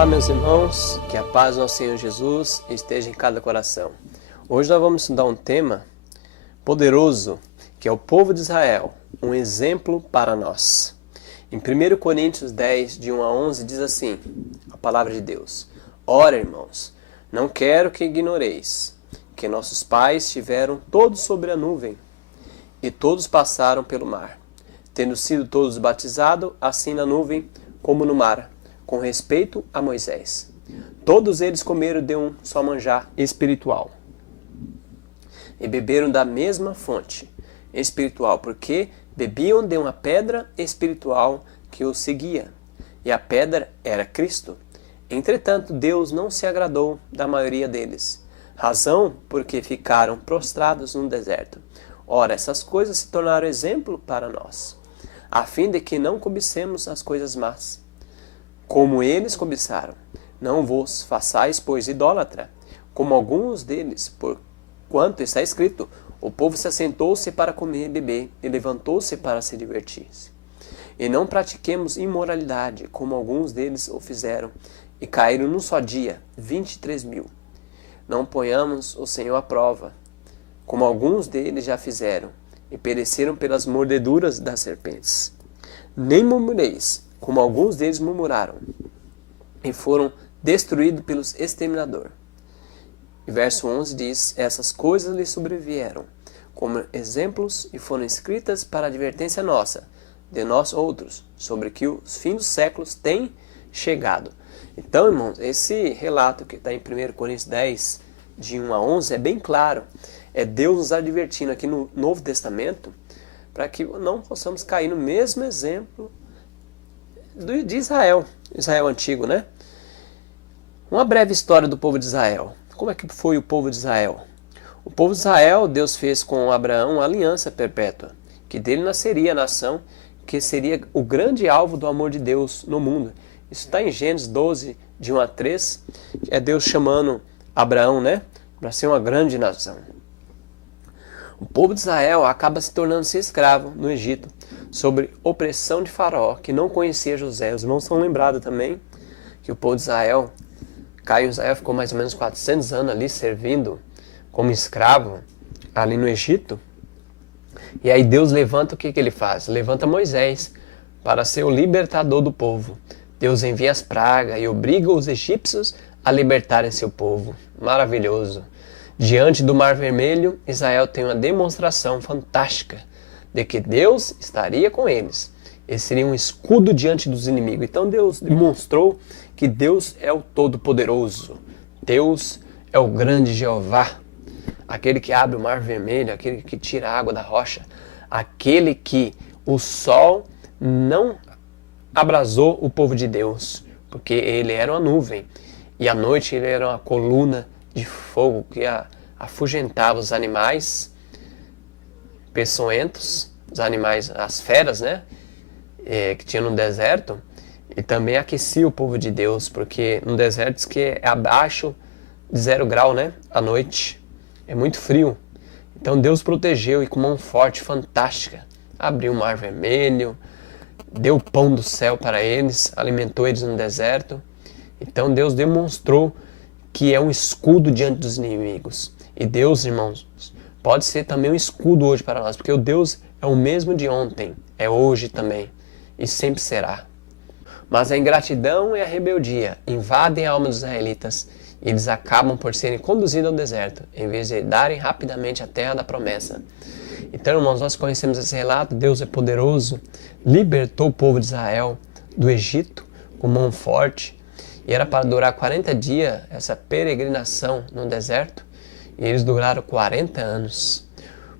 Olá, meus irmãos, que a paz do nosso Senhor Jesus esteja em cada coração. Hoje nós vamos estudar um tema poderoso, que é o povo de Israel, um exemplo para nós. Em 1 Coríntios 10, de 1 a 11, diz assim, a palavra de Deus: Ora, irmãos, não quero que ignoreis, que nossos pais estiveram todos sobre a nuvem, e todos passaram pelo mar, tendo sido todos batizados, assim na nuvem como no mar, com respeito a Moisés. Todos eles comeram de um só manjar espiritual e beberam da mesma fonte espiritual, porque bebiam de uma pedra espiritual que os seguia, e a pedra era Cristo. Entretanto, Deus não se agradou da maioria deles, razão porque ficaram prostrados no deserto. Ora, essas coisas se tornaram exemplo para nós, a fim de que não cobicemos as coisas más, como eles cobiçaram. Não vos façais, pois, idólatra, como alguns deles, porquanto está escrito: o povo se assentou-se para comer e beber, e levantou-se para se divertir. E não pratiquemos imoralidade, como alguns deles o fizeram, e caíram num só dia 23.000. Não ponhamos o Senhor à prova, como alguns deles já fizeram, e pereceram pelas mordeduras das serpentes. Nem murmureis, como alguns deles murmuraram, e foram destruídos pelos exterminadores. E verso 11 diz: essas coisas lhes sobrevieram como exemplos e foram escritas para advertência nossa, de nós outros, sobre que os fins dos séculos têm chegado. Então, irmãos, esse relato que está em 1 Coríntios 10, de 1 a 11, é bem claro. É Deus nos advertindo aqui no Novo Testamento, para que não possamos cair no mesmo exemplo de Israel antigo, né? Uma breve história do povo de Israel. Como é que foi o povo de Israel? O povo de Israel, Deus fez com Abraão uma aliança perpétua, que dele nasceria a nação, que seria o grande alvo do amor de Deus no mundo. Isso está em Gênesis 12, de 1 a 3, é Deus chamando Abraão, né, para ser uma grande nação. O povo de Israel acaba se tornando-se escravo no Egito, sob opressão de Faraó, que não conhecia José. Os irmãos são lembrados também que o povo de Israel, Caio Israel ficou mais ou menos 400 anos ali servindo como escravo ali no Egito. E aí Deus levanta, o que ele faz? Levanta Moisés para ser o libertador do povo. Deus envia as pragas e obriga os egípcios a libertarem seu povo. Maravilhoso. Diante do Mar Vermelho, Israel tem uma demonstração fantástica de que Deus estaria com eles. Eles seriam um escudo diante dos inimigos. Então Deus demonstrou que Deus é o Todo-Poderoso. Deus é o grande Jeová. Aquele que abre o Mar Vermelho, aquele que tira a água da rocha. Aquele que o sol não abrasou o povo de Deus, porque ele era uma nuvem. E à noite ele era uma coluna de fogo que afugentava os animais peçonhentos, os animais, as feras, né, que tinha no deserto, e também aquecia o povo de Deus, porque no deserto diz que é abaixo de 0 grau, né, à noite, é muito frio. Então Deus protegeu e com mão forte, fantástica, abriu o Mar Vermelho, deu o pão do céu para eles, alimentou eles no deserto. Então Deus demonstrou que é um escudo diante dos inimigos. E Deus, irmãos, pode ser também um escudo hoje para nós, porque o Deus é o mesmo de ontem, é hoje também, e sempre será. Mas a ingratidão e a rebeldia invadem a alma dos israelitas, e eles acabam por serem conduzidos ao deserto, em vez de darem rapidamente a terra da promessa. Então, irmãos, nós conhecemos esse relato. Deus é poderoso, libertou o povo de Israel do Egito com mão forte, e era para durar 40 dias essa peregrinação no deserto. E eles duraram 40 anos.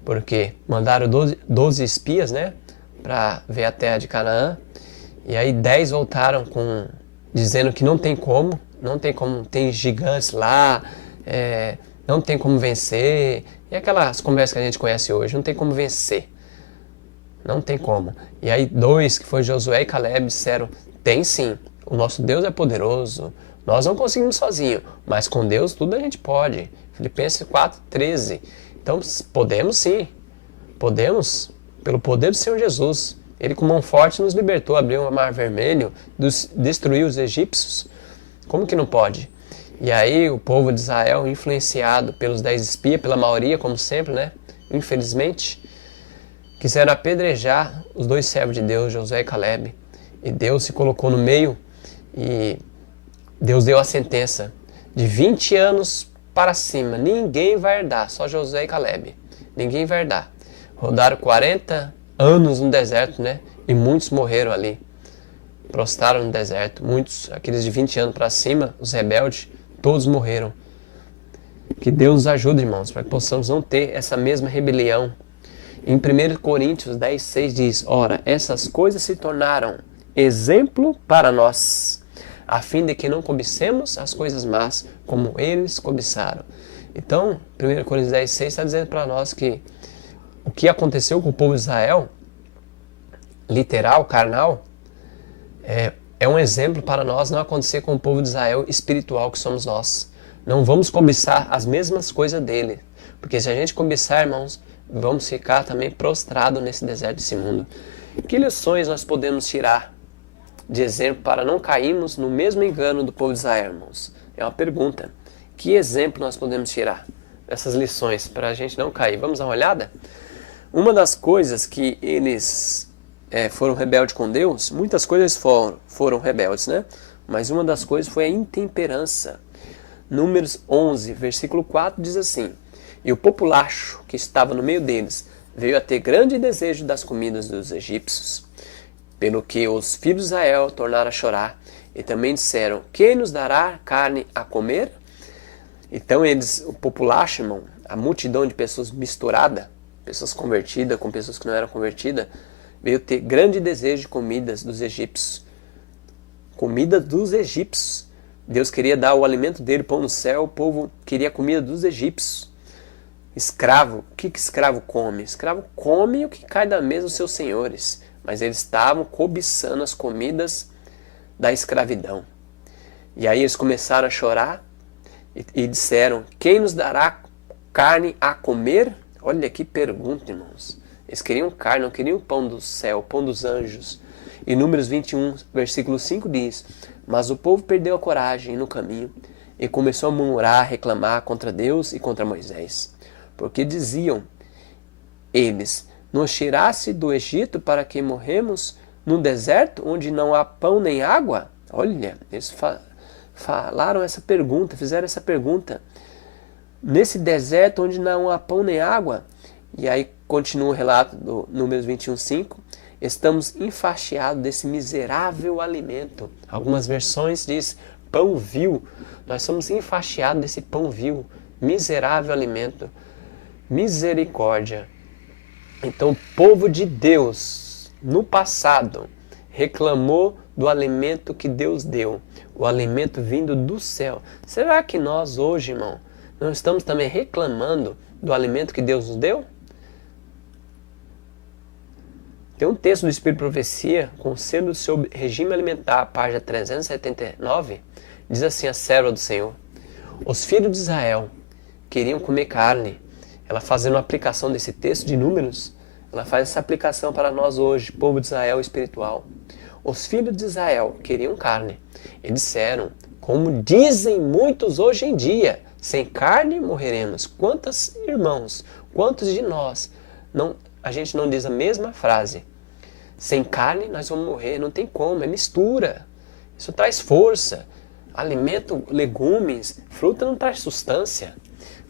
Porque mandaram 12 espias, né, para ver a terra de Canaã. E aí 10 voltaram dizendo que não tem como, tem gigantes lá, não tem como vencer. E aquelas conversas que a gente conhece hoje, não tem como vencer. Não tem como. E aí 2, que foi Josué e Caleb, disseram: tem sim. O nosso Deus é poderoso, nós não conseguimos sozinhos, mas com Deus tudo a gente pode. Filipenses 4:13. Então podemos sim, podemos, pelo poder do Senhor Jesus. Ele com mão forte nos libertou, abriu o Mar Vermelho, destruiu os egípcios Como que não pode? E aí o povo de Israel, influenciado pelos 10 espias, pela maioria, como sempre, né? Infelizmente, quiseram apedrejar os 2 servos de Deus, Josué e Caleb. E Deus se colocou no meio e Deus deu a sentença de 20 anos para cima. Ninguém vai herdar, só Josué e Caleb. Ninguém vai herdar. Rodaram 40 anos no deserto, né? E muitos morreram ali. Prostraram no deserto. Muitos, aqueles de 20 anos para cima, os rebeldes, todos morreram. Que Deus nos ajude, irmãos, para que possamos não ter essa mesma rebelião. Em 1 Coríntios 10:6 diz: ora, essas coisas se tornaram exemplo para nós, a fim de que não cobicemos as coisas más, como eles cobiçaram. Então, 1 Coríntios 10:6 está dizendo para nós que o que aconteceu com o povo de Israel, literal, carnal, é um exemplo para nós não acontecer com o povo de Israel espiritual que somos nós. Não vamos cobiçar as mesmas coisas dele, porque se a gente cobiçar, irmãos, vamos ficar também prostrados nesse deserto desse mundo. Que lições nós podemos tirar de exemplo para não cairmos no mesmo engano do povo de Israel, irmãos? É uma pergunta. Que exemplo nós podemos tirar dessas lições para a gente não cair? Vamos dar uma olhada? Uma das coisas que eles foram rebeldes com Deus, muitas coisas foram rebeldes, né? Mas uma das coisas foi a intemperança. Números 11, versículo 4 diz assim: e o populacho que estava no meio deles veio a ter grande desejo das comidas dos egípcios, pelo que os filhos de Israel tornaram a chorar, e também disseram: quem nos dará carne a comer? Então eles, o populacho, irmão, a multidão de pessoas misturada, pessoas convertidas com pessoas que não eram convertidas, veio ter grande desejo de comidas dos egípcios. Comida dos egípcios. Deus queria dar o alimento dele, pão no céu, o povo queria a comida dos egípcios. Escravo, o que escravo come? Escravo come o que cai da mesa dos seus senhores. Mas eles estavam cobiçando as comidas da escravidão. E aí eles começaram a chorar e disseram: quem nos dará carne a comer? Olha que pergunta, irmãos. Eles queriam carne, não queriam pão do céu, pão dos anjos. E Números 21, versículo 5 diz: mas o povo perdeu a coragem no caminho e começou a murmurar, a reclamar contra Deus e contra Moisés. Porque diziam eles: nos tirasse do Egito para que morremos no deserto onde não há pão nem água? Olha, eles falaram essa pergunta, fizeram essa pergunta. Nesse deserto onde não há pão nem água? E aí continua o relato do Números 21:5. Estamos enfastiados desse miserável alimento. Algumas versões diz pão vil. Nós somos enfastiados desse pão vil, miserável alimento. Misericórdia. Então o povo de Deus, no passado, reclamou do alimento que Deus deu, o alimento vindo do céu. Será que nós hoje, irmão, não estamos também reclamando do alimento que Deus nos deu? Tem um texto do Espírito de Profecia, Conselho sobre Regime Alimentar, página 379, diz assim a serva do Senhor: os filhos de Israel queriam comer carne. Ela fazendo uma aplicação desse texto de Números, ela faz essa aplicação para nós hoje, povo de Israel espiritual. Os filhos de Israel queriam carne. E disseram: como dizem muitos hoje em dia, sem carne morreremos. Quantos irmãos, quantos de nós, a gente não diz a mesma frase? Sem carne nós vamos morrer, não tem como, é mistura. Isso traz força. Alimento, legumes, fruta não traz substância.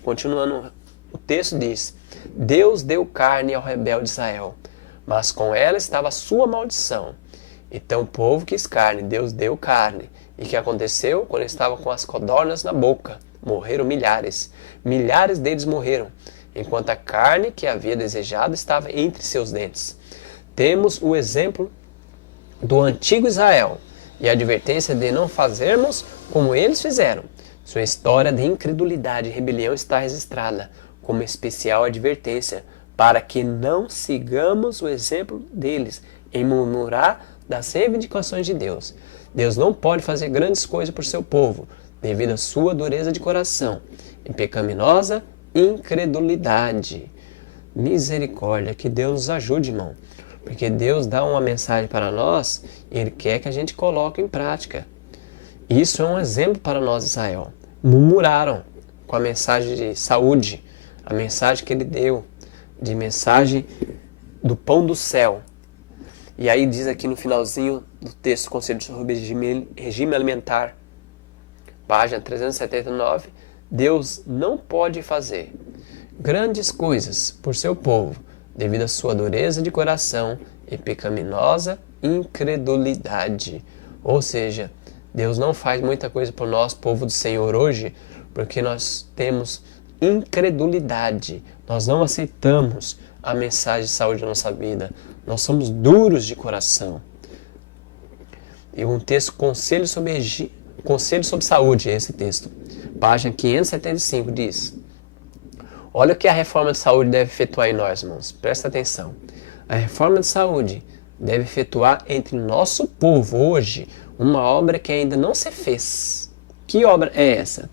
Continuando, o texto diz: Deus deu carne ao rebelde Israel, mas com ela estava a sua maldição. Então o povo quis carne, Deus deu carne. E o que aconteceu? Quando eles estavam com as codornas na boca, morreram milhares. Milhares deles morreram, enquanto a carne que havia desejado estava entre seus dentes. Temos o exemplo do antigo Israel e a advertência de não fazermos como eles fizeram. Sua história de incredulidade e rebelião está registrada como especial advertência para que não sigamos o exemplo deles em murmurar das reivindicações de Deus. Deus não pode fazer grandes coisas por seu povo devido à sua dureza de coração e pecaminosa incredulidade. Misericórdia, que Deus nos ajude, irmão. Porque Deus dá uma mensagem para nós e Ele quer que a gente coloque em prática. Isso é um exemplo para nós, Israel. Murmuraram com a mensagem de saúde, a mensagem que ele deu, de mensagem do pão do céu. E aí diz aqui no finalzinho do texto, Conselho sobre Regime Alimentar, página 379, Deus não pode fazer grandes coisas por seu povo, devido à sua dureza de coração e pecaminosa incredulidade. Ou seja, Deus não faz muita coisa por nós, povo do Senhor, hoje, porque nós temos incredulidade. Nós não aceitamos a mensagem de saúde da nossa vida. Nós somos duros de coração. E um texto, Conselho sobre Saúde, é esse texto. Página 575 diz: olha o que a reforma de saúde deve efetuar em nós, irmãos. Presta atenção. A reforma de saúde deve efetuar entre nosso povo hoje uma obra que ainda não se fez. Que obra é essa?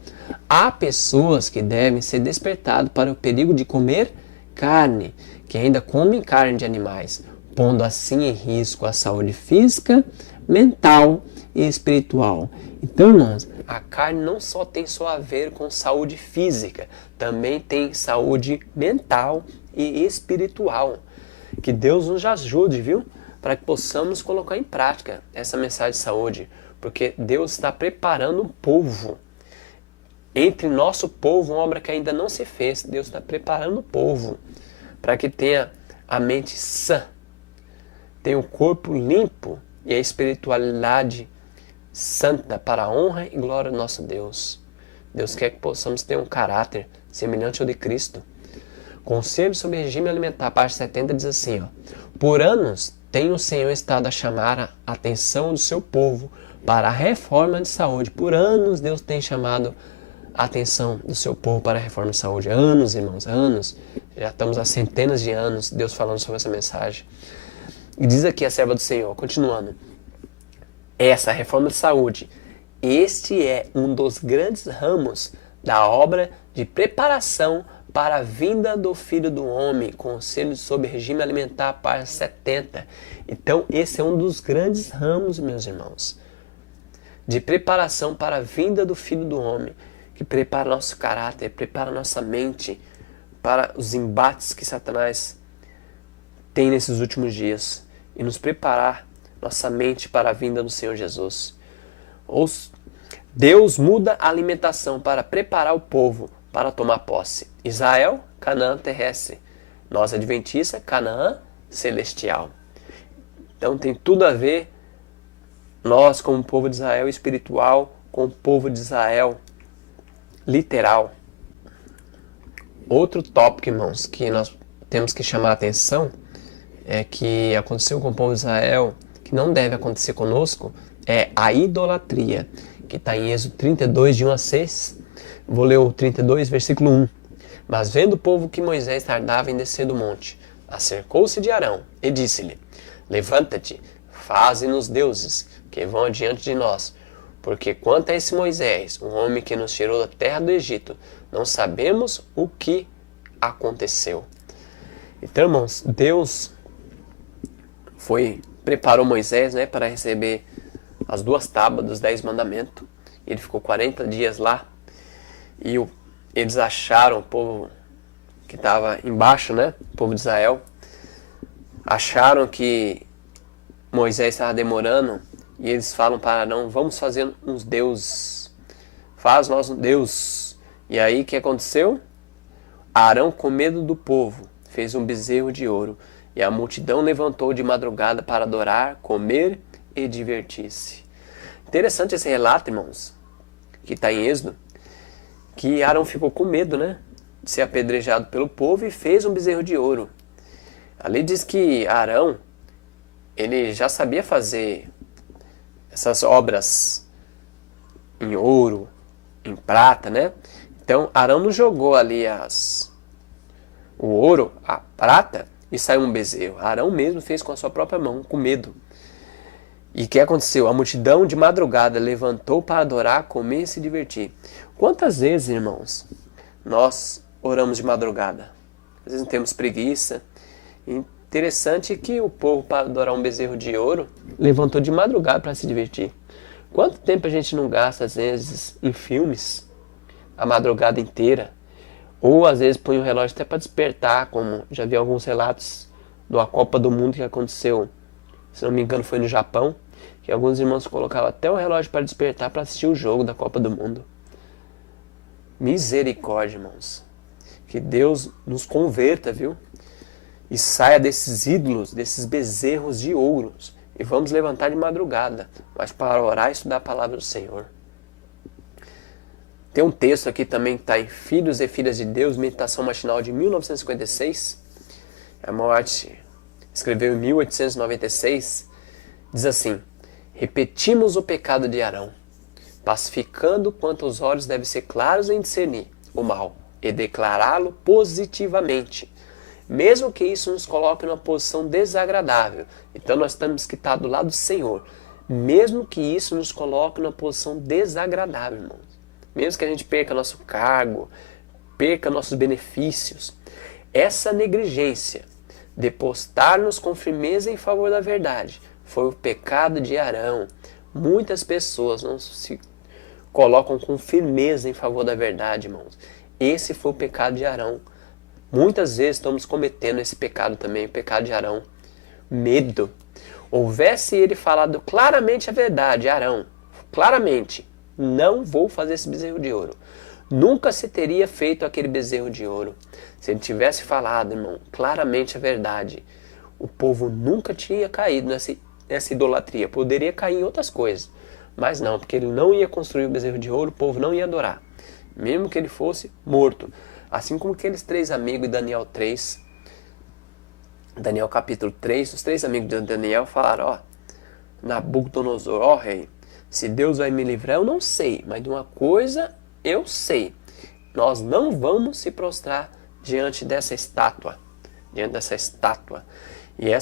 Há pessoas que devem ser despertadas para o perigo de comer carne, que ainda comem carne de animais, pondo assim em risco a saúde física, mental e espiritual. Então, irmãos, a carne não só tem só a ver com saúde física, também tem saúde mental e espiritual. Que Deus nos ajude, viu? Para que possamos colocar em prática essa mensagem de saúde, porque Deus está preparando um povo. Entre nosso povo, uma obra que ainda não se fez, Deus está preparando o povo para que tenha a mente sã, tenha o corpo limpo e a espiritualidade santa para a honra e glória do nosso Deus. Deus quer que possamos ter um caráter semelhante ao de Cristo. Conselho sobre Regime Alimentar, página 70, diz assim, ó: por anos tem o Senhor estado a chamar a atenção do seu povo para a reforma de saúde. Por anos Deus tem chamado a atenção do seu povo para a reforma de saúde. Anos, irmãos, anos. Já estamos há centenas de anos Deus falando sobre essa mensagem. E diz aqui a serva do Senhor, continuando: essa reforma de saúde, este é um dos grandes ramos da obra de preparação para a vinda do Filho do Homem, Conselho sobre Regime Alimentar, página 70. Então, esse é um dos grandes ramos, meus irmãos, de preparação para a vinda do Filho do Homem, que prepara nosso caráter, prepara nossa mente para os embates que Satanás tem nesses últimos dias e nos preparar nossa mente para a vinda do Senhor Jesus. Deus muda a alimentação para preparar o povo para tomar posse. Israel, Canaã terrestre. Nós, adventistas, Canaã celestial. Então tem tudo a ver nós como povo de Israel espiritual com o povo de Israel literal. Outro tópico, irmãos, que nós temos que chamar a atenção é que aconteceu com o povo de Israel, que não deve acontecer conosco, é a idolatria, que está em Êxodo 32, de 1 a 6. Vou ler o 32, versículo 1. Mas vendo o povo que Moisés tardava em descer do monte, acercou-se de Arão e disse-lhe: levanta-te, faze-nos deuses, que vão adiante de nós. Porque quanto a esse Moisés, o homem que nos tirou da terra do Egito, não sabemos o que aconteceu. Então, irmãos, Deus preparou Moisés, para receber as 2 tábuas dos 10 mandamentos. Ele ficou 40 dias lá. E eles acharam, o povo que estava embaixo, o povo de Israel, acharam que Moisés estava demorando, e eles falam para Arão: vamos fazer uns deuses, faz nós um Deus. E aí o que aconteceu? Arão, com medo do povo, fez um bezerro de ouro, e a multidão levantou de madrugada para adorar, comer e divertir-se. Interessante esse relato, irmãos, que está em Êxodo, que Arão ficou com medo, de ser apedrejado pelo povo e fez um bezerro de ouro. Ali diz que Arão, ele já sabia fazer essas obras em ouro, em prata, Então Arão não jogou ali o ouro, a prata, e saiu um bezerro. Arão mesmo fez com a sua própria mão, com medo. E o que aconteceu? A multidão de madrugada levantou para adorar, comer e se divertir. Quantas vezes, irmãos, nós oramos de madrugada? Às vezes temos preguiça. Interessante que o povo, para adorar um bezerro de ouro, levantou de madrugada para se divertir. Quanto tempo a gente não gasta, às vezes, em filmes, a madrugada inteira? Ou, às vezes, põe o relógio até para despertar, como já vi alguns relatos de uma Copa do Mundo que aconteceu, se não me engano, foi no Japão, que alguns irmãos colocavam até o relógio para despertar para assistir o jogo da Copa do Mundo. Misericórdia, irmãos. Que Deus nos converta, viu? E saia desses ídolos, desses bezerros de ouro. E vamos levantar de madrugada, mas para orar e estudar a palavra do Senhor. Tem um texto aqui também que está em Filhos e Filhas de Deus, Meditação Matinal de 1956. A Morte escreveu em 1896. Diz assim: repetimos o pecado de Arão, pacificando quanto os olhos devem ser claros em discernir o mal e declará-lo positivamente, mesmo que isso nos coloque numa posição desagradável. Então nós temos que estar do lado do Senhor, mesmo que isso nos coloque numa posição desagradável, irmãos. Mesmo que a gente perca nosso cargo, perca nossos benefícios, essa negligência de postar-nos com firmeza em favor da verdade foi o pecado de Arão. Muitas pessoas não se colocam com firmeza em favor da verdade, irmãos. Esse foi o pecado de Arão. Muitas vezes estamos cometendo esse pecado também, o pecado de Arão. Medo. Houvesse ele falado claramente a verdade, Arão, claramente, não vou fazer esse bezerro de ouro. Nunca se teria feito aquele bezerro de ouro. Se ele tivesse falado, irmão, claramente a verdade, o povo nunca tinha caído nessa idolatria. Poderia cair em outras coisas, mas não, porque ele não ia construir o bezerro de ouro, o povo não ia adorar, mesmo que ele fosse morto. Assim como aqueles 3 amigos de Daniel 3, Daniel capítulo 3, os 3 amigos de Daniel falaram: ó, Nabucodonosor, ó rei, se Deus vai me livrar eu não sei, mas de uma coisa eu sei, nós não vamos se prostrar diante dessa estátua, e essa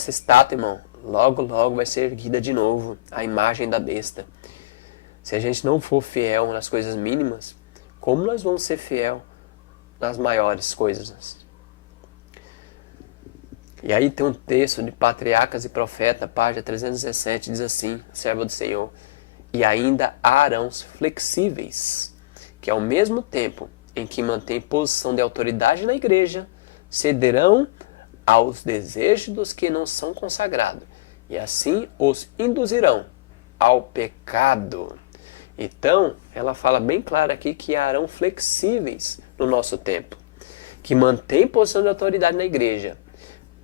estátua, irmão, logo logo vai ser erguida de novo, a imagem da besta. Se a gente não for fiel nas coisas mínimas, como nós vamos ser fiel nas maiores coisas? E aí tem um texto de Patriarcas e Profeta, página 317, diz assim: servo do Senhor, e ainda há arãos flexíveis, que ao mesmo tempo em que mantêm posição de autoridade na igreja, cederão aos desejos dos que não são consagrados, e assim os induzirão ao pecado. Então, ela fala bem claro aqui que há arãos flexíveis no nosso tempo, que mantém posição de autoridade na igreja.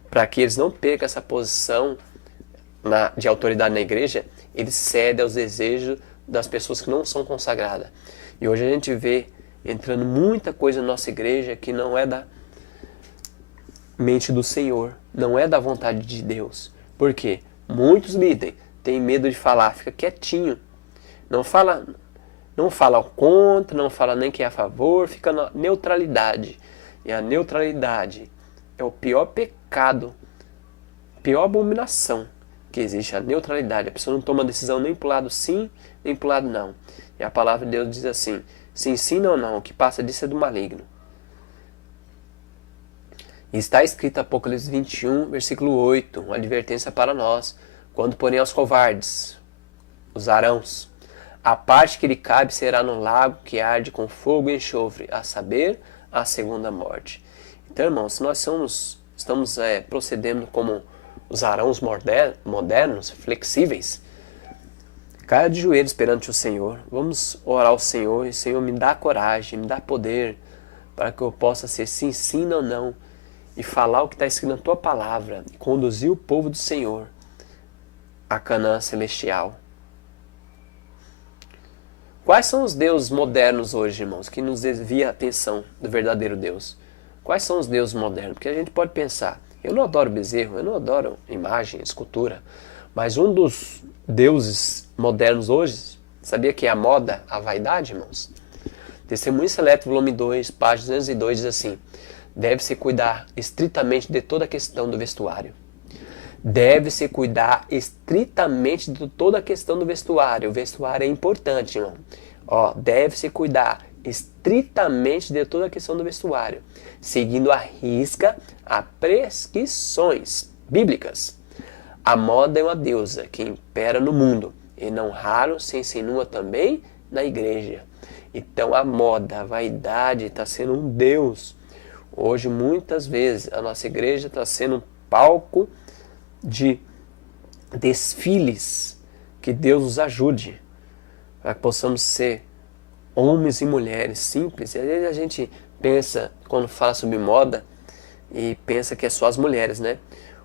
Para que eles não percam essa posição de autoridade na igreja, eles cedem aos desejos das pessoas que não são consagradas. E hoje a gente vê entrando muita coisa na nossa igreja que não é da mente do Senhor, não é da vontade de Deus. Por quê? Muitos líderes têm medo de falar, fica quietinho. Não fala contra, não fala nem que é a favor, fica na neutralidade. E a neutralidade é o pior pecado, pior abominação que existe, a neutralidade. A pessoa não toma decisão nem para o lado sim, nem para o lado não. E a palavra de Deus diz assim: se ensina ou não, o que passa disso é do maligno. E está escrito em Apocalipse 21, versículo 8, uma advertência para nós: quando porém aos covardes, os arãos, a parte que lhe cabe será no lago que arde com fogo e enxofre, a saber, a segunda morte. Então, irmãos, se nós estamos procedendo como os arãos modernos, flexíveis, caia de joelhos perante o Senhor. Vamos orar ao Senhor, e Senhor, me dá coragem, me dá poder, para que eu possa ser se ensina ou não, e falar o que está escrito na Tua Palavra, e conduzir o povo do Senhor a Canaã celestial. Quais são os deuses modernos hoje, irmãos, que nos desvia a atenção do verdadeiro Deus? Quais são os deuses modernos? Porque a gente pode pensar, eu não adoro bezerro, eu não adoro imagem, escultura, mas um dos deuses modernos hoje, sabia que é a moda, a vaidade, irmãos? Testemunho Seleto, volume 2, página 202, diz assim: deve-se cuidar estritamente de toda a questão do vestuário. Deve-se cuidar estritamente de toda a questão do vestuário. O vestuário é importante, irmão. Deve-se cuidar estritamente de toda a questão do vestuário, seguindo à risca as prescrições bíblicas. A moda é uma deusa que impera no mundo e não raro se insinua também na igreja. Então a moda, a vaidade está sendo um Deus. Hoje, muitas vezes, a nossa igreja está sendo um palco de desfiles. Que Deus nos ajude para que possamos ser homens e mulheres simples. E às vezes a gente pensa, quando fala sobre moda, e pensa que é só as mulheres, né?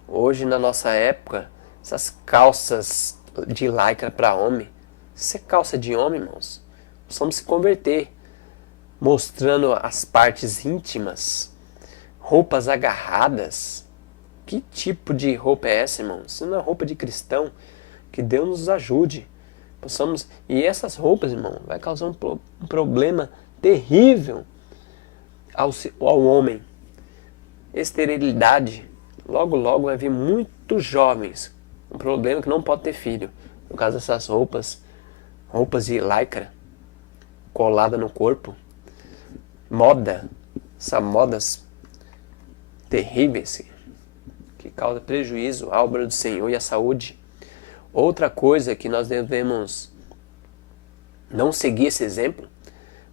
Hoje, na nossa época, essas calças de lycra para homem, isso é calça de homem, irmãos. Precisamos se converter, mostrando as partes íntimas, roupas agarradas. Que tipo de roupa é essa, irmãos? Isso não é roupa de cristão. Que Deus nos ajude. E essas roupas, irmão, vai causar um problema terrível ao homem. Esterilidade. Logo, logo vai vir muitos jovens. Um problema que não pode ter filho. Por causa dessas roupas de lycra, colada no corpo. Moda. Essas modas terríveis que causam prejuízo à obra do Senhor e à saúde. Outra coisa que nós devemos não seguir esse exemplo,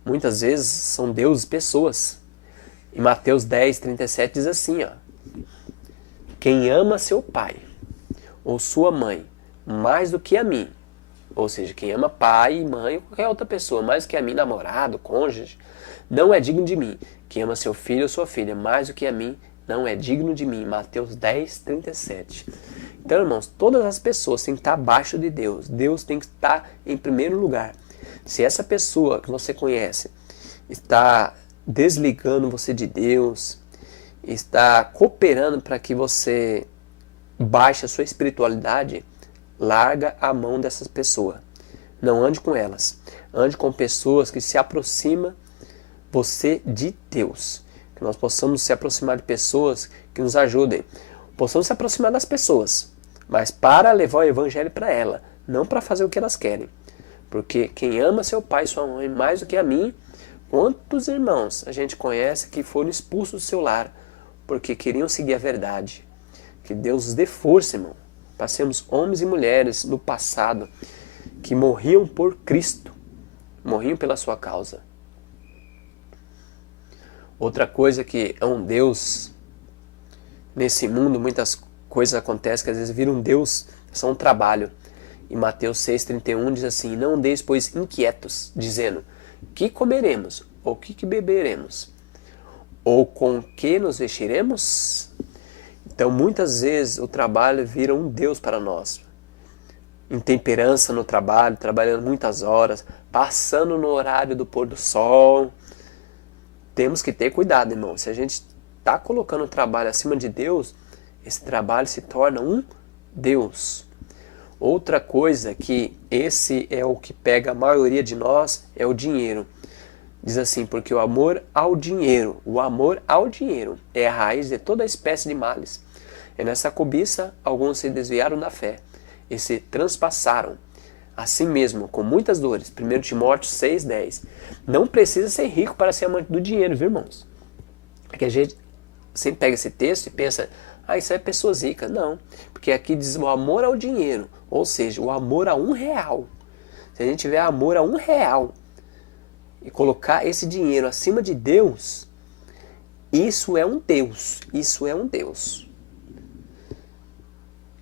muitas vezes são deuses pessoas. Em Mateus 10, 37 diz assim, ó: quem ama seu pai ou sua mãe mais do que a mim, ou seja, quem ama pai e mãe ou qualquer outra pessoa mais do que a mim, namorado, cônjuge, não é digno de mim. Quem ama seu filho ou sua filha mais do que a mim, não é digno de mim. Mateus 10, 37. Então, irmãos, todas as pessoas têm que estar abaixo de Deus. Deus tem que estar em primeiro lugar. Se essa pessoa que você conhece está desligando você de Deus, está cooperando para que você baixe a sua espiritualidade, larga a mão dessas pessoas. Não ande com elas. Ande com pessoas que se aproximam você de Deus. Que nós possamos se aproximar de pessoas que nos ajudem. Possamos se aproximar das pessoas, mas para levar o evangelho para ela, não para fazer o que elas querem. Porque quem ama seu pai e sua mãe mais do que a mim, quantos irmãos a gente conhece que foram expulsos do seu lar porque queriam seguir a verdade? Que Deus nos dê força, irmão, para sermos homens e mulheres no passado que morriam por Cristo, morriam pela sua causa. Outra coisa que é um Deus, nesse mundo muitas coisas acontecem que às vezes viram um Deus, são um trabalho. E Mateus 6,31 diz assim: não andeis, pois, inquietos, dizendo, que comeremos, ou que beberemos, ou com que nos vestiremos? Então muitas vezes o trabalho vira um Deus para nós. Intemperança no trabalho, trabalhando muitas horas, passando no horário do pôr do sol. Temos que ter cuidado, irmão. Se a gente está colocando o trabalho acima de Deus, esse trabalho se torna um Deus. Outra coisa que esse é o que pega a maioria de nós é o dinheiro. Diz assim, porque o amor ao dinheiro é a raiz de toda espécie de males. E nessa cobiça, alguns se desviaram da fé e se transpassaram assim mesmo, com muitas dores. 1 Timóteo 6,10. Não precisa ser rico para ser amante do dinheiro, viu, irmãos? É que a gente sempre pega esse texto e pensa, isso é pessoas ricas. Não, porque aqui diz o amor ao dinheiro, ou seja, o amor a R$1. Se a gente tiver amor a R$1 e colocar esse dinheiro acima de Deus, isso é um Deus, isso é um Deus.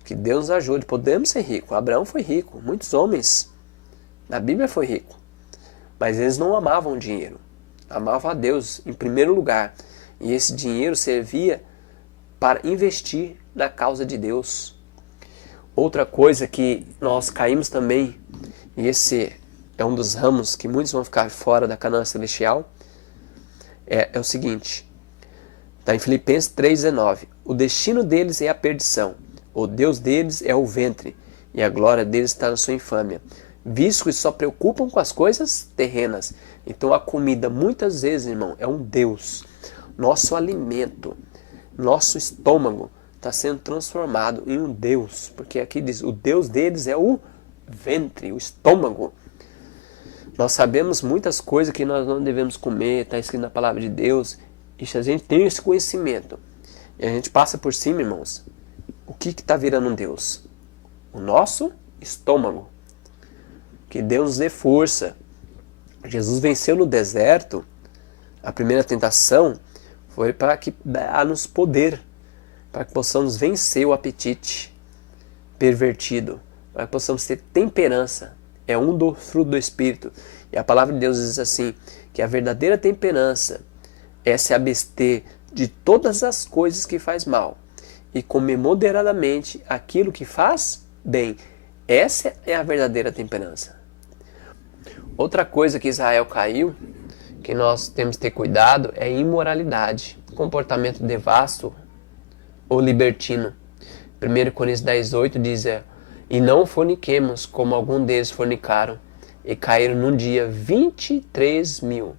Que Deus nos ajude, podemos ser ricos. Abraão foi rico, muitos homens na Bíblia foi rico, mas eles não amavam o dinheiro, amavam a Deus em primeiro lugar, e esse dinheiro servia para investir na causa de Deus. Outra coisa que nós caímos também, e esse é um dos ramos que muitos vão ficar fora da Canaã celestial, é o seguinte, está em Filipenses 3,19, o destino deles é a perdição, o Deus deles é o ventre, e a glória deles está na sua infâmia, visto que só preocupam com as coisas terrenas. Então a comida muitas vezes, irmão, é um Deus. Nosso alimento, nosso estômago está sendo transformado em um Deus, porque aqui diz, o Deus deles é o ventre, o estômago. Nós sabemos muitas coisas que nós não devemos comer, está escrito na palavra de Deus, e se a gente tem esse conhecimento, e a gente passa por cima, irmãos, o que está virando um Deus? O nosso estômago. Que Deus nos dê força. Jesus venceu no deserto. A primeira tentação foi para que dá-nos poder, para que possamos vencer o apetite pervertido, para que possamos ter temperança. É um do fruto do Espírito. E a palavra de Deus diz assim, que a verdadeira temperança é se abster de todas as coisas que faz mal e comer moderadamente aquilo que faz bem. Essa é a verdadeira temperança. Outra coisa que Israel caiu, que nós temos que ter cuidado, é a imoralidade, comportamento devasso ou libertino. 1 Coríntios 10:8 diz, e não forniquemos como algum deles fornicaram, e caíram num dia 23 mil.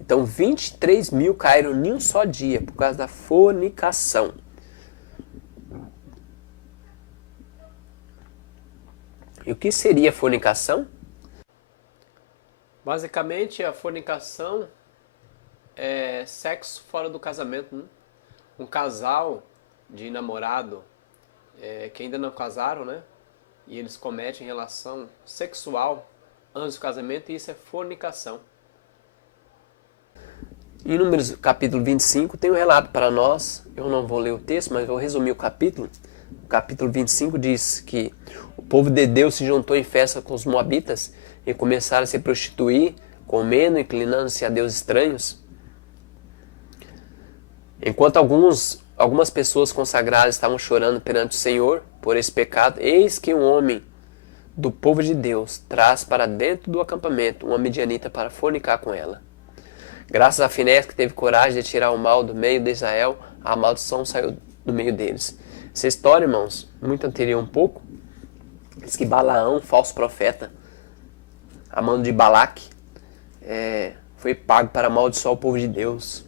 Então 23 mil caíram em um só dia, por causa da fornicação. E o que seria fornicação? Basicamente, a fornicação é sexo fora do casamento, né? Um casal de namorado que ainda não casaram, né? E eles cometem relação sexual antes do casamento, e isso é fornicação. Em Números capítulo 25 tem um relato para nós, eu não vou ler o texto, mas vou resumir o capítulo. O capítulo 25 diz que o povo de Deus se juntou em festa com os moabitas e começaram a se prostituir, comendo, inclinando-se a deuses estranhos. Enquanto algumas pessoas consagradas estavam chorando perante o Senhor por esse pecado, eis que um homem do povo de Deus traz para dentro do acampamento uma midianita para fornicar com ela. Graças a Finéias, que teve coragem de tirar o mal do meio de Israel, a maldição saiu do meio deles. Essa história, irmãos, muito anterior um pouco, diz que Balaão, falso profeta, a mando de Balaque, foi pago para amaldiçoar o povo de Deus.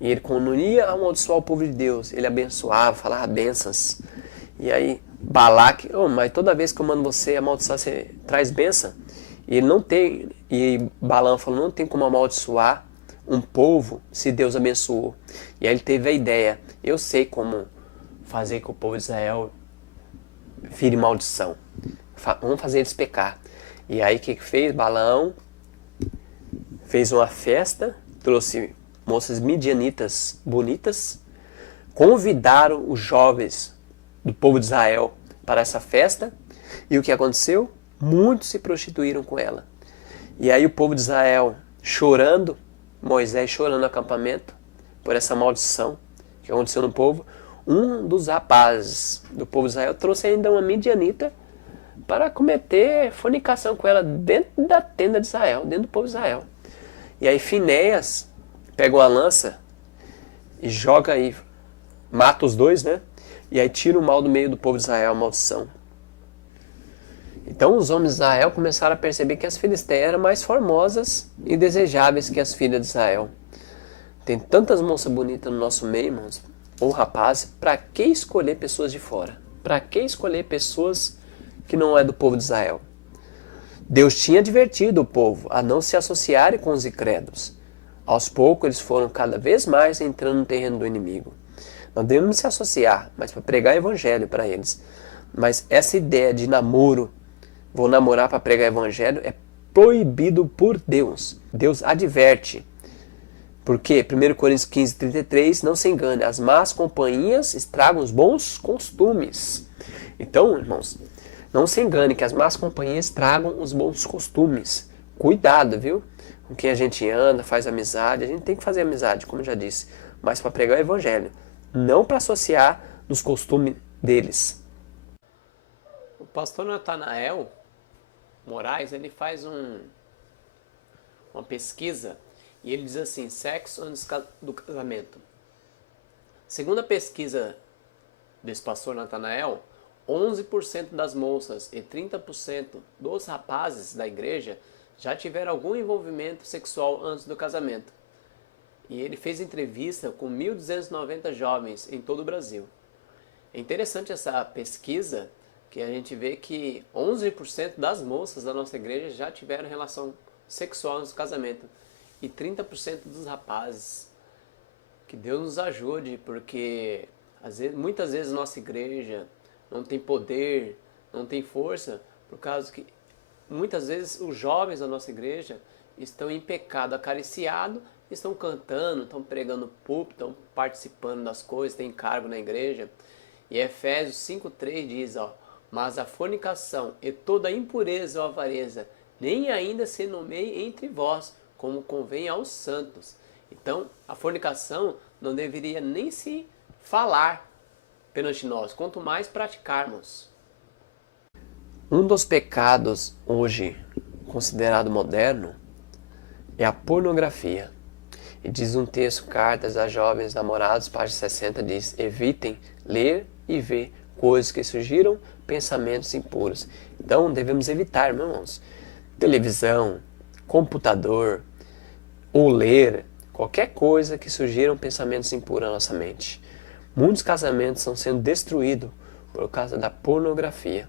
E ele, quando não ia amaldiçoar o povo de Deus, ele abençoava, falava bênçãos. E aí, Balaque, mas toda vez que eu mando você amaldiçoar, você traz bênção? E ele não tem, e Balaão falou, não tem como amaldiçoar um povo se Deus abençoou. E aí ele teve a ideia, eu sei como fazer com que o povo de Israel vire maldição. Vamos fazer eles pecar. E aí o que fez? Balaão fez uma festa, trouxe moças midianitas bonitas, convidaram os jovens do povo de Israel para essa festa, e o que aconteceu? Muitos se prostituíram com ela. E aí o povo de Israel chorando, Moisés chorando no acampamento por essa maldição que aconteceu no povo, um dos rapazes do povo de Israel trouxe ainda uma midianita para cometer fornicação com ela dentro da tenda de Israel, dentro do povo de Israel. E aí Finéias pega uma lança e joga aí, mata os dois, né? E aí tira o mal do meio do povo de Israel, a maldição. Então os homens de Israel começaram a perceber que as filisteias eram mais formosas e desejáveis que as filhas de Israel. Tem tantas moças bonitas no nosso meio, irmãos, ou rapazes, para que escolher pessoas de fora? Para que escolher pessoas que não é do povo de Israel? Deus tinha advertido o povo a não se associarem com os incrédulos. Aos poucos eles foram cada vez mais entrando no terreno do inimigo. Não devemos se associar, mas para pregar o evangelho para eles. Mas essa ideia de namoro, vou namorar para pregar o evangelho, é proibido por Deus. Deus adverte. Porque 1 Coríntios 15:33, não se engane, as más companhias estragam os bons costumes. Então, irmãos, não se engane que as más companhias estragam os bons costumes. Cuidado, viu? Com quem a gente anda, faz amizade. A gente tem que fazer amizade, como eu já disse, mas para pregar o evangelho, não para associar nos costumes deles. O pastor Natanael Moraes, ele faz uma pesquisa e ele diz assim, sexo antes do casamento. Segundo a pesquisa desse pastor Natanael, 11% das moças e 30% dos rapazes da igreja já tiveram algum envolvimento sexual antes do casamento. E ele fez entrevista com 1.290 jovens em todo o Brasil. É interessante essa pesquisa, que a gente vê que 11% das moças da nossa igreja já tiveram relação sexual antes do casamento. E 30% dos rapazes. Que Deus nos ajude, porque muitas vezes a nossa igreja não tem poder, não tem força, por causa que muitas vezes os jovens da nossa igreja estão em pecado acariciado, estão cantando, estão pregando púlpito, estão participando das coisas, têm cargo na igreja. E Efésios 5,3 diz, mas a fornicação e toda a impureza ou avareza nem ainda se nomeie entre vós, como convém aos santos. Então, a fornicação não deveria nem se falar perante nós, quanto mais praticarmos. Um dos pecados hoje considerado moderno é a pornografia. E diz um texto, Cartas a Jovens Namorados, página 60, diz: evitem ler e ver coisas que sugiram pensamentos impuros. Então devemos evitar, irmãos, televisão, computador, ou ler qualquer coisa que sugiram pensamentos impuros na nossa mente. Muitos casamentos estão sendo destruídos por causa da pornografia.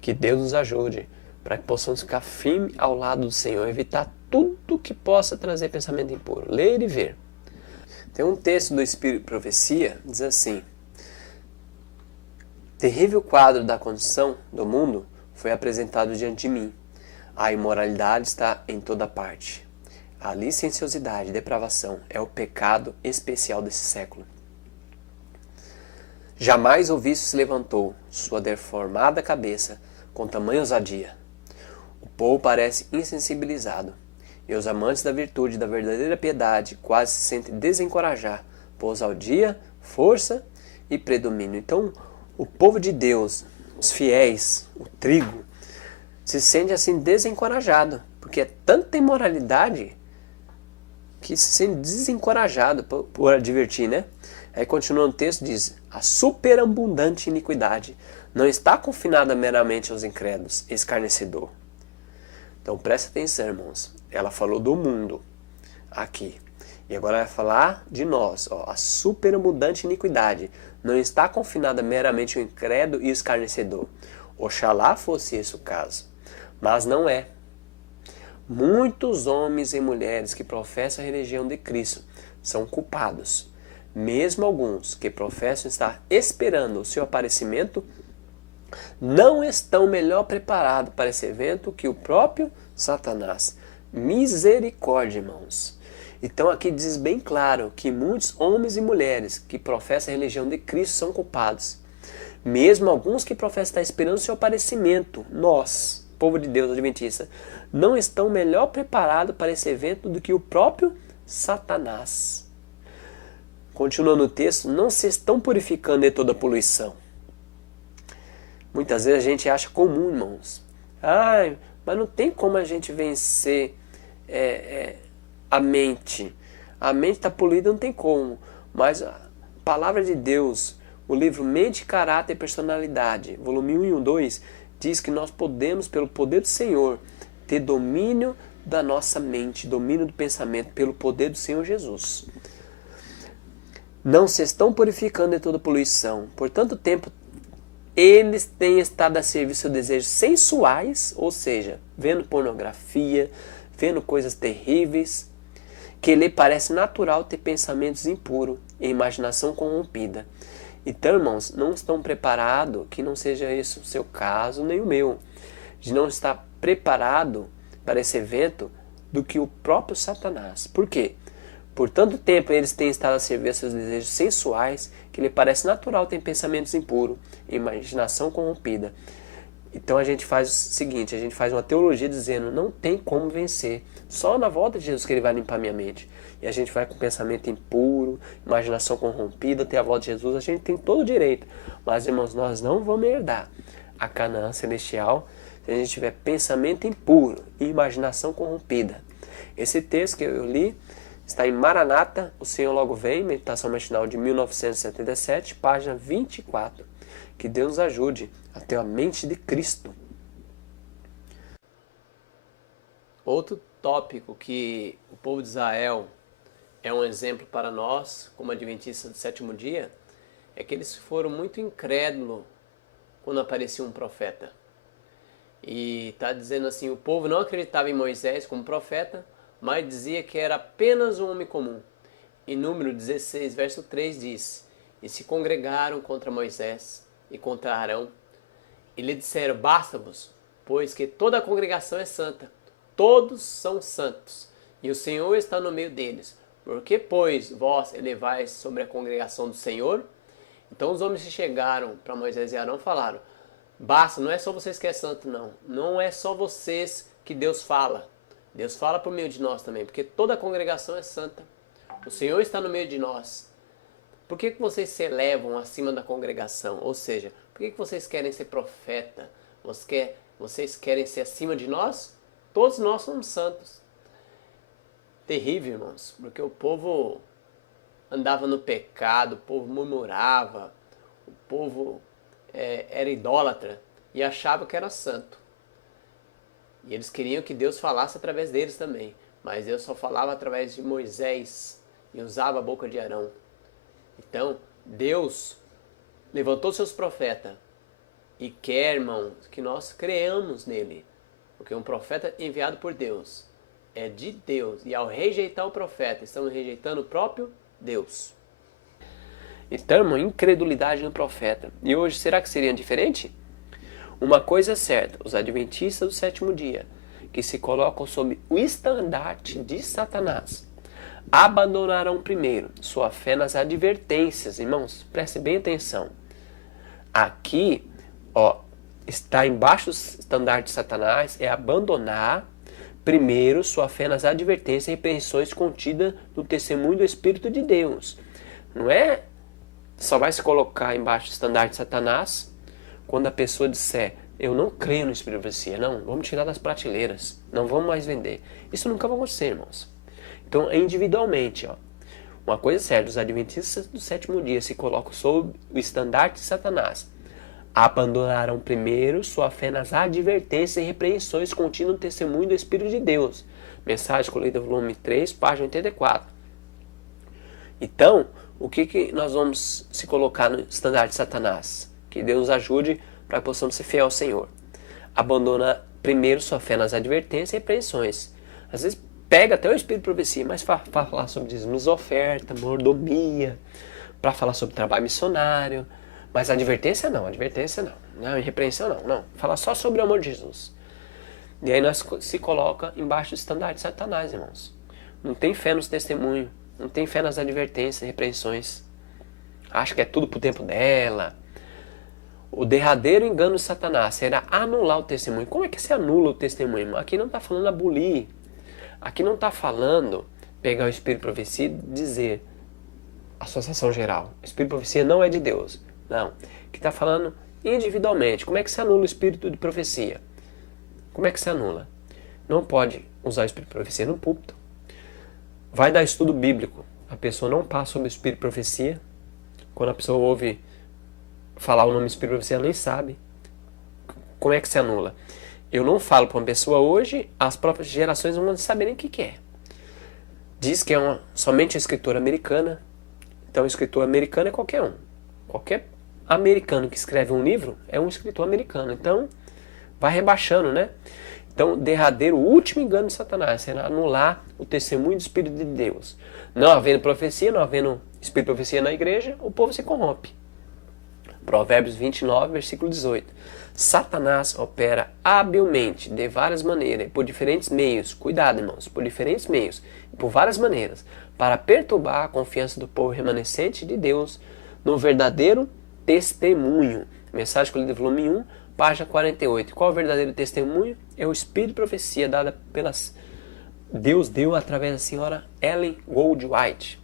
Que Deus nos ajude para que possamos ficar firmes ao lado do Senhor, evitar tudo que possa trazer pensamento impuro. Ler e ver. Tem um texto do Espírito de Profecia, diz assim: terrível quadro da condição do mundo foi apresentado diante de mim. A imoralidade está em toda parte. A licenciosidade e depravação é o pecado especial desse século. Jamais o vício se levantou sua deformada cabeça com tamanha ousadia. O povo parece insensibilizado, e os amantes da virtude e da verdadeira piedade quase se sentem desencorajar por ousadia, força e predomínio. Então, o povo de Deus, os fiéis, o trigo, se sente assim desencorajado, porque é tanta imoralidade que se sente desencorajado por advertir, né? Aí continua o texto, diz: a superabundante iniquidade não está confinada meramente aos incrédulos, escarnecedor. Então presta atenção, irmãos. Ela falou do mundo aqui. E agora vai falar de nós. A superabundante iniquidade não está confinada meramente ao incrédulo e ao escarnecedor. Oxalá fosse esse o caso. Mas não é. Muitos homens e mulheres que professam a religião de Cristo são culpados. Mesmo alguns que professam estar esperando o seu aparecimento, não estão melhor preparados para esse evento que o próprio Satanás. Misericórdia, irmãos. Então aqui diz bem claro que muitos homens e mulheres que professam a religião de Cristo são culpados. Mesmo alguns que professam estar esperando o seu aparecimento, nós, povo de Deus adventista, não estão melhor preparados para esse evento do que o próprio Satanás. Continuando o texto, não se estão purificando de toda poluição. Muitas vezes a gente acha comum, irmãos. Mas não tem como a gente vencer a mente. A mente está poluída, não tem como. Mas a palavra de Deus, o livro Mente, Caráter e Personalidade, volume 1 e 2, diz que nós podemos, pelo poder do Senhor, ter domínio da nossa mente, domínio do pensamento, pelo poder do Senhor Jesus. Não se estão purificando de toda poluição. Por tanto tempo, eles têm estado a serviço de desejos sensuais, ou seja, vendo pornografia, vendo coisas terríveis, que lhe parece natural ter pensamentos impuros e imaginação corrompida. Então, irmãos, não estão preparados, que não seja esse o seu caso, nem o meu, de não estar preparado para esse evento do que o próprio Satanás. Por quê? Por tanto tempo eles têm estado a servir a seus desejos sensuais, que lhe parece natural ter pensamentos impuros, imaginação corrompida. Então a gente faz o seguinte, a gente faz uma teologia dizendo, não tem como vencer, só na volta de Jesus que ele vai limpar minha mente. E a gente vai com pensamento impuro, imaginação corrompida, até a volta de Jesus, a gente tem todo o direito. Mas, irmãos, nós não vamos herdar a Canaã celestial se a gente tiver pensamento impuro e imaginação corrompida. Esse texto que eu li está em Maranata, o Senhor logo vem, meditação matinal de 1977, página 24. Que Deus nos ajude a ter a mente de Cristo. Outro tópico que o povo de Israel é um exemplo para nós, como adventistas do sétimo dia, é que eles foram muito incrédulos quando aparecia um profeta. E está dizendo assim, o povo não acreditava em Moisés como profeta, mas dizia que era apenas um homem comum. Em Número 16, verso 3 diz, e se congregaram contra Moisés e contra Arão, e lhe disseram, basta-vos, pois que toda a congregação é santa. Todos são santos, e o Senhor está no meio deles. Porque, pois, vós elevais sobre a congregação do Senhor? Então os homens que chegaram para Moisés e Arão falaram: basta, não é só vocês que é santo, não. Não é só vocês que Deus fala. Deus fala por meio de nós também, porque toda a congregação é santa. O Senhor está no meio de nós. Por que vocês se elevam acima da congregação? Ou seja, por que vocês querem ser profeta? Vocês querem ser acima de nós? Todos nós somos santos. Terrível, irmãos, porque o povo andava no pecado, o povo murmurava, o povo era idólatra e achava que era santo. E eles queriam que Deus falasse através deles também, mas Deus só falava através de Moisés e usava a boca de Arão. Então, Deus levantou seus profetas e quer, irmãos, que nós creamos nele. Porque um profeta enviado por Deus é de Deus. E ao rejeitar o profeta, estamos rejeitando o próprio Deus. Então, irmão, incredulidade no profeta. E hoje, será que seria diferente? Uma coisa é certa, os adventistas do sétimo dia, que se colocam sob o estandarte de Satanás, abandonarão primeiro sua fé nas advertências. Irmãos, preste bem atenção. Aqui, está embaixo do estandarte de Satanás, é abandonar primeiro sua fé nas advertências e repreensões contidas no testemunho do Espírito de Deus. Não é só vai se colocar embaixo do estandarte de Satanás quando a pessoa disser: eu não creio no Espírito de profecia. Não, vamos tirar das prateleiras, não vamos mais vender. Isso nunca vai acontecer, irmãos. Então, é individualmente. Uma coisa é certa, os adventistas do sétimo dia se colocam sob o estandarte de Satanás. Abandonarão primeiro sua fé nas advertências e repreensões contidas no testemunho do Espírito de Deus. Mensagem colhida, volume 3, página 84. Então, o que nós vamos se colocar no estandarte de Satanás? Que Deus nos ajude para que possamos ser fiel ao Senhor. Abandona primeiro sua fé nas advertências e repreensões. Às vezes pega até o Espírito de profecia, mas para falar sobre dízimos, oferta, mordomia, para falar sobre trabalho missionário. Mas advertência não, não, repreensão não, fala só sobre o amor de Jesus. E aí nós se coloca embaixo do estandarte de Satanás, irmãos. Não tem fé nos testemunhos, não tem fé nas advertências, repreensões. Acha que é tudo pro tempo dela. O derradeiro engano de Satanás será anular o testemunho. Como é que se anula o testemunho, irmão? Aqui não está falando abolir. Aqui não está falando pegar o Espírito de profecia e dizer associação geral. O Espírito de profecia não é de Deus. Não, que está falando individualmente. Como é que se anula o espírito de profecia? Como é que se anula? Não pode usar o espírito de profecia no púlpito. Vai dar estudo bíblico. A pessoa não passa sobre o espírito de profecia. Quando a pessoa ouve falar o nome do espírito de profecia, ela nem sabe. Como é que se anula? Eu não falo para uma pessoa hoje, as próprias gerações não vão saber nem o que é. Diz que é somente uma escritora americana. Então, o escritor americano é qualquer um. Qualquer americano que escreve um livro é um escritor americano. Então, vai rebaixando, né? Então, derradeiro, o último engano de Satanás será anular o testemunho do Espírito de Deus. Não havendo profecia, não havendo Espírito de profecia na igreja, o povo se corrompe. Provérbios 29, versículo 18. Satanás opera habilmente, de várias maneiras, por diferentes meios. Cuidado, irmãos, por diferentes meios, por várias maneiras, para perturbar a confiança do povo remanescente de Deus no verdadeiro testemunho. Mensagem colhida, volume 1, página 48. Qual é o verdadeiro testemunho? É o Espírito de profecia dada pelas Deus deu através da senhora Ellen Goldwhite.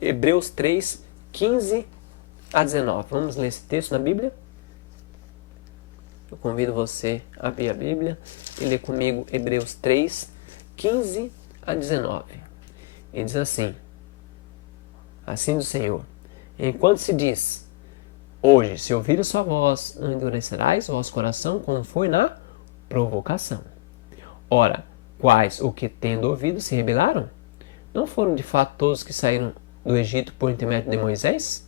Hebreus 3, 15 a 19. Vamos ler esse texto na Bíblia? Eu convido você a abrir a Bíblia e ler comigo Hebreus 3, 15 a 19. Ele diz assim: assim do Senhor, enquanto se diz, hoje, se ouvir a sua voz, não endurecerás o vosso coração, como foi na provocação. Ora, quais o que tendo ouvido se rebelaram? Não foram de fato todos que saíram do Egito por intermédio de Moisés?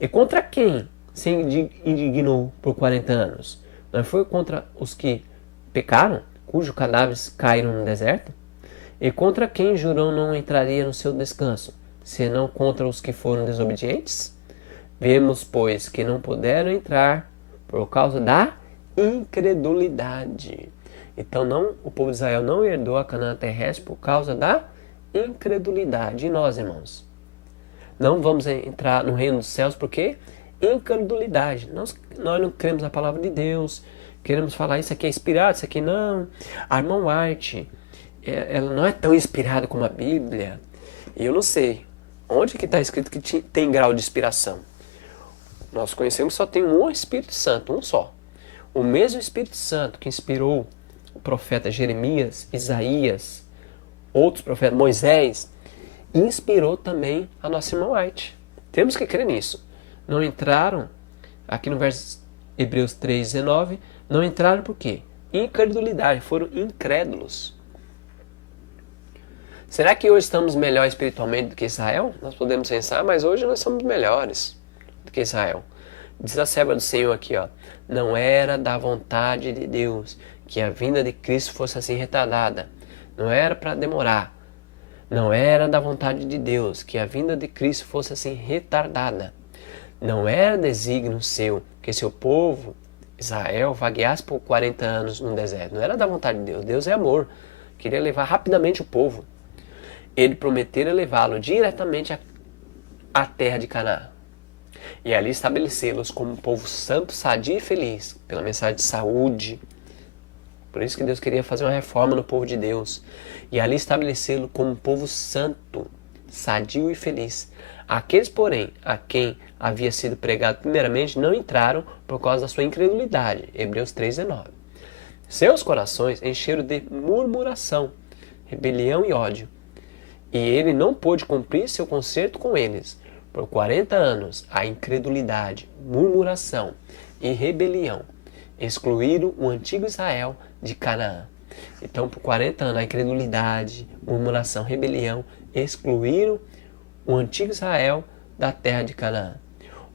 E contra quem se indignou por 40 anos? Não foi contra os que pecaram, cujos cadáveres caíram no deserto? E contra quem jurou não entraria no seu descanso, senão contra os que foram desobedientes? Vemos, pois, que não puderam entrar por causa da incredulidade. Então o povo de Israel não herdou a Canaã terrestre por causa da incredulidade. E nós, irmãos? Não vamos entrar no reino dos céus porque incredulidade. Nós não cremos na palavra de Deus. Queremos falar isso aqui é inspirado, isso aqui não. A irmã White, ela não é tão inspirada como a Bíblia. E eu não sei onde que está escrito que tem grau de inspiração. Nós conhecemos que só tem um Espírito Santo, um só. O mesmo Espírito Santo que inspirou o profeta Jeremias, Isaías, outros profetas, Moisés, inspirou também a nossa irmã White. Temos que crer nisso. Não entraram, aqui no verso Hebreus 3,19, não entraram por quê? Incredulidade, foram incrédulos. Será que hoje estamos melhor espiritualmente do que Israel? Nós podemos pensar, mas hoje nós somos melhores do que Israel. Diz a serva do Senhor aqui, ó, não era da vontade de Deus que a vinda de Cristo fosse assim retardada. Não era para demorar. Não era da vontade de Deus que a vinda de Cristo fosse assim retardada. Não era desígnio seu que seu povo, Israel, vagueasse por 40 anos no deserto. Não era da vontade de Deus. Deus é amor. Queria levar rapidamente o povo. Ele prometera levá-lo diretamente à terra de Canaã. E ali estabelecê-los como um povo santo, sadio e feliz, pela mensagem de saúde. Por isso que Deus queria fazer uma reforma no povo de Deus. E ali estabelecê-lo como um povo santo, sadio e feliz. Aqueles, porém, a quem havia sido pregado primeiramente, não entraram por causa da sua incredulidade. Hebreus 3,19. Seus corações encheram de murmuração, rebelião e ódio. E ele não pôde cumprir seu concerto com eles. Por 40 anos, a incredulidade, murmuração e rebelião excluíram o antigo Israel de Canaã. Então, por 40 anos, a incredulidade, murmuração, rebelião excluíram o antigo Israel da terra de Canaã.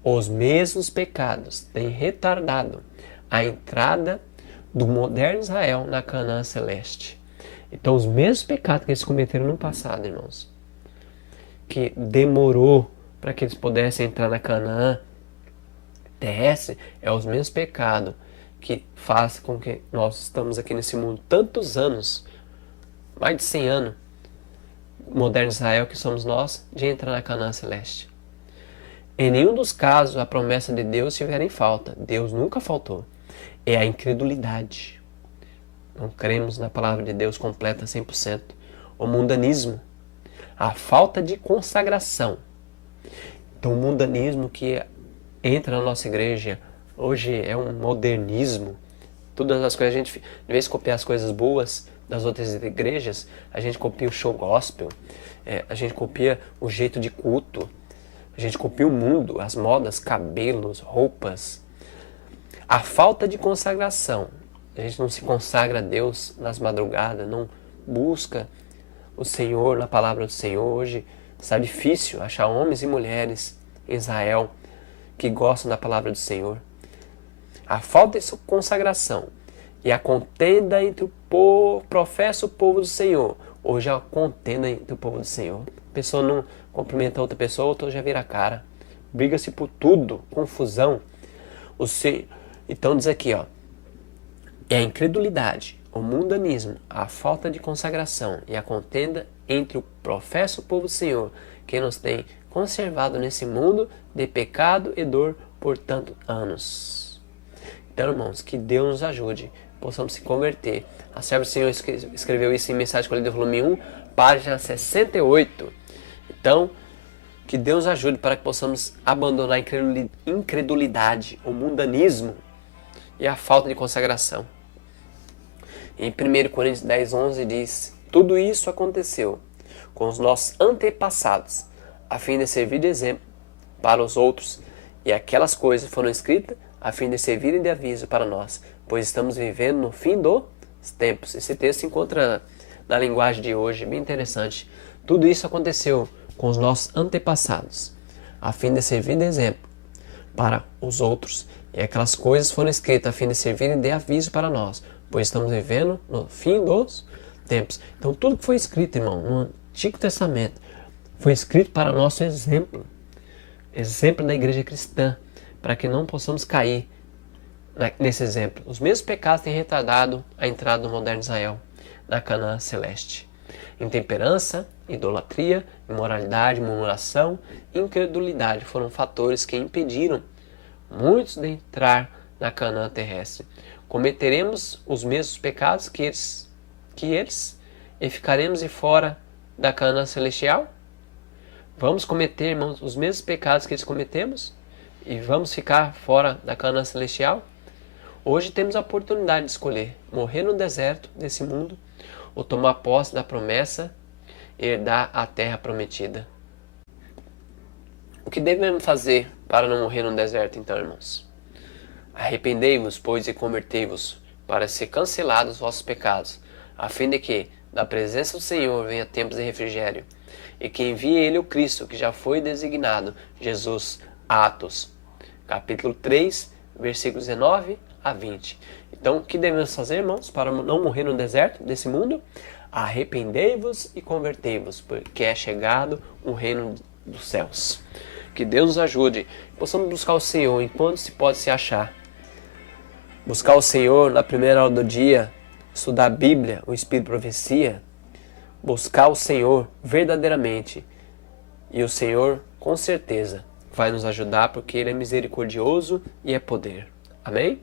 Os mesmos pecados têm retardado a entrada do moderno Israel na Canaã celeste. Então, os mesmos pecados que eles cometeram no passado, irmãos, que demorou para que eles pudessem entrar na Canaã terrestre, é os mesmos pecados que faz com que nós estamos aqui nesse mundo tantos anos, mais de 100 anos, moderno Israel que somos nós, de entrar na Canaã celeste. Em nenhum dos casos a promessa de Deus estiver em falta. Deus nunca faltou. É a incredulidade. Não cremos na palavra de Deus completa 100%. O mundanismo. A falta de consagração. Então o mundanismo que entra na nossa igreja hoje é um modernismo. Todas as coisas, a gente, em vez de copiar as coisas boas das outras igrejas, a gente copia o show gospel, a gente copia o jeito de culto, a gente copia o mundo, as modas, cabelos, roupas. A falta de consagração. A gente não se consagra a Deus nas madrugadas, não busca o Senhor na palavra do Senhor. Hoje está difícil achar homens e mulheres em Israel que gostam da palavra do Senhor. A falta de consagração e a contenda entre o povo, professa o povo do Senhor. Hoje a contenda entre o povo do Senhor. A pessoa não cumprimenta outra pessoa, outra já vira a cara. Briga-se por tudo, confusão. Então diz aqui, ó, é a incredulidade, o mundanismo, a falta de consagração e a contenda entre o professa o povo do Senhor que nos tem conservado nesse mundo de pecado e dor por tantos anos. Então, irmãos, que Deus nos ajude, possamos se converter. A serva do Senhor escreveu isso em Mensagem Colhida, volume 1, página 68. Então, que Deus nos ajude para que possamos abandonar a incredulidade, o mundanismo e a falta de consagração. Em 1 Coríntios 10, 11 diz: tudo isso aconteceu com os nossos antepassados, a fim de servir de exemplo para os outros, e aquelas coisas foram escritas a fim de servirem de aviso para nós, pois estamos vivendo no fim dos tempos. Esse texto se encontra na linguagem de hoje, bem interessante. Tudo isso aconteceu com os nossos antepassados, a fim de servir de exemplo para os outros, e aquelas coisas foram escritas a fim de servirem de aviso para nós, pois estamos vivendo no fim dos tempos. Então tudo que foi escrito, irmão, no Antigo Testamento, foi escrito para nosso exemplo da igreja cristã, para que não possamos cair nesse exemplo. Os mesmos pecados têm retardado a entrada do moderno Israel na Canaã celeste. Intemperança, idolatria, imoralidade, murmuração, incredulidade foram fatores que impediram muitos de entrar na Canaã terrestre. Cometeremos os mesmos pecados que eles e ficaremos de fora da Canaã celestial? Vamos cometer, irmãos, os mesmos pecados que eles cometemos e vamos ficar fora da Canaã celestial? Hoje temos a oportunidade de escolher morrer no deserto desse mundo ou tomar posse da promessa e herdar a terra prometida. O que devemos fazer para não morrer no deserto, então, irmãos? Arrependei-vos, pois, e convertei-vos, para ser cancelados os vossos pecados, a fim de que, da presença do Senhor, venha tempos de refrigério, e que envie Ele o Cristo, que já foi designado, Jesus. Atos, capítulo 3, versículos 19 a 20. Então, o que devemos fazer, irmãos, para não morrer no deserto desse mundo? Arrependei-vos e convertei-vos, porque é chegado o reino dos céus. Que Deus nos ajude. Possamos buscar o Senhor enquanto se pode se achar. Buscar o Senhor na primeira hora do dia, estudar a Bíblia, o Espírito de Profecia. Buscar o Senhor verdadeiramente. E o Senhor, com certeza, vai nos ajudar, porque Ele é misericordioso e é poder. Amém?